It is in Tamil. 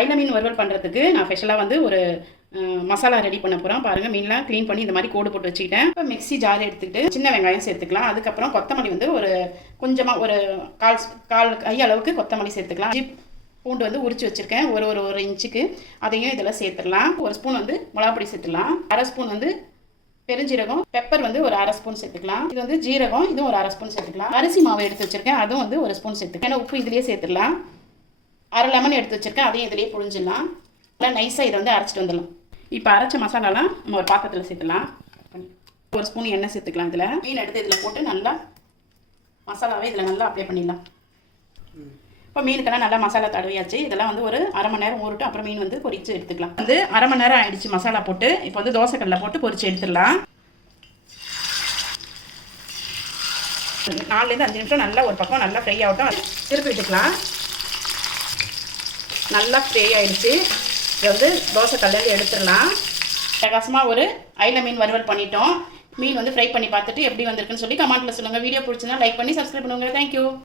ஐல மீன் வறுவல் பண்ணுறதுக்கு நான் ஸ்பெஷலாக வந்து ஒரு மசாலா ரெடி பண்ண போகிறோம் பாருங்கள் மீன்லாம் க்ளீன் பண்ணி இந்த மாதிரி கோடு போட்டு வச்சுக்கிட்டேன். இப்போ மிக்ஸி ஜார் எடுத்துக்கிட்டு சின்ன வெங்காயம் சேர்த்துக்கலாம். அதுக்கப்புறம் கொத்தமல்லி வந்து ஒரு கொஞ்சமாக ஒரு கால் கால் கை அளவுக்கு கொத்தமல்லி சேர்த்துக்கலாம். பூண்டு வந்து உரிச்சு வச்சுருக்கேன். ஒரு ஒரு ஒரு இன்ச்சுக்கு. அதையும் இதில் சேர்த்துடலாம். ஒரு ஸ்பூன் வந்து மிளகாப்பொடி சேர்த்துடலாம். அரை ஸ்பூன் வந்து பெருஞ்சீரகம். பெப்பர் வந்து ஒரு அரை ஸ்பூன் சேர்த்துக்கலாம். இது வந்து ஜீரகம். இதுவும் ஒரு அரை ஸ்பூன் சேர்த்துக்கலாம். அரிசி மாவு எடுத்து வச்சுருக்கேன். அதுவும் வந்து ஒரு ஸ்பூன் சேர்த்துக்கலாம். ஏன்னா உப்பு இதுலேயே சேர்த்துடலாம். அரை லெமன் எடுத்து வச்சுருக்கேன் அதையும் இதுலேயே புழிஞ்சிடலாம். நல்லா நைஸாக இதை வந்து அரைச்சிட்டு வந்துடலாம். இப்போ அரைச்ச மசாலாலாம் நம்ம ஒரு பாத்திரத்தில் சேர்த்துலாம் ஒரு ஸ்பூன் எண்ணெய் சேர்த்துக்கலாம் இதில். மீன் எடுத்து இதில் போட்டு நல்லா மசாலாவே இதில் நல்லா அப்ளை பண்ணிடலாம். இப்போ மீனுக்கெல்லாம் நல்லா மசாலா தடவியாச்சு. இதெல்லாம் வந்து ஒரு அரை மணி நேரம் ஊறட்டும் அப்புறம் மீன் வந்து பொரிச்சு எடுத்துக்கலாம். வந்து அரை மணி நேரம் ஆயிடுச்சு மசாலா போட்டு. இப்போ வந்து தோசைக்கல்ல போட்டு பொரிச்சு எடுத்துடலாம். நாலுலேருந்து அஞ்சு நிமிஷம் நல்லா ஒரு பக்கம் நல்லா ஃப்ரை ஆகட்டும். திருப்பி விட்டுக்கலாம். நல்லா ஃப்ரே ஆகிடுச்சு இதை வந்து தோசை கல்லில் எடுத்துடலாம். பிரகாசமாக ஒரு ஐல மீன் வறுவல் பண்ணிட்டோம். மீன் வந்து ஃப்ரை பண்ணி பார்த்துட்டு எப்படி வந்திருக்குன்னு சொல்லி கமெண்ட்டில் சொல்லுங்கள் வீடியோ பிடிச்சிருந்தா லைக் பண்ணி சப்ஸ்கிரைப் பண்ணுங்க. தேங்க்யூ